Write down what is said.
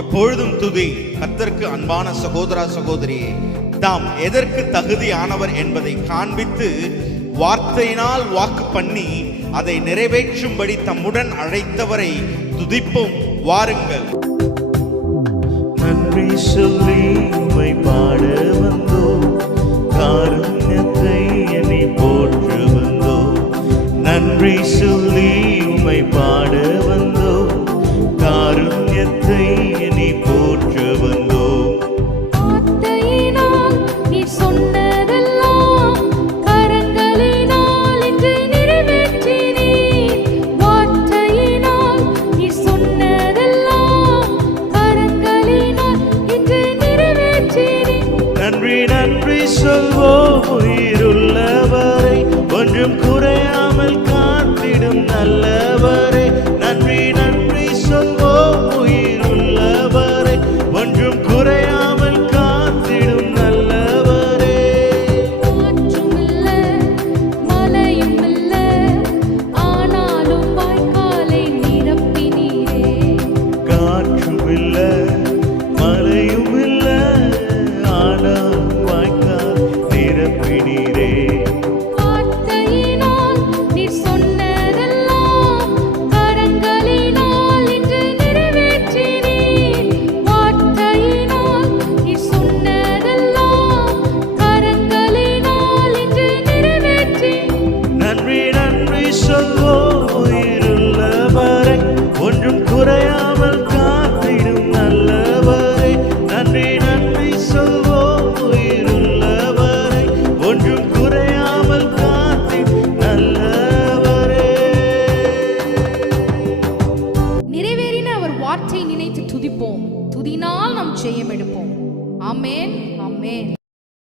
எப்பொழுதும் துதி. கத்தற்கு அன்பான சகோதரா சகோதரியே தாம் எதற்கு தகுதியானவர் என்பதை காண்பித்து வார்த்தையினால் வாக்கு பண்ணி அதை நிறைவேற்றும்படி தம்முடன் அழைத்தவரை துதிப்போம். வாருங்கள். நன்றி சொல்லி உண்மை பாட வந்தோ காரணத்தை போற்று வந்தோ. நன்றி சொல்லி சொன்னதெல்லாம் கரங்களினால் இன்று நிறைவேற்றினீர். நன்றி நன்றி சொல்வோம் உயிருள்ளவரை. ஒன்றும் குறையாமல் துதிப்போம் துதினால் நம் செய்யம் எடுப்போம். அமேன் ஆமென்.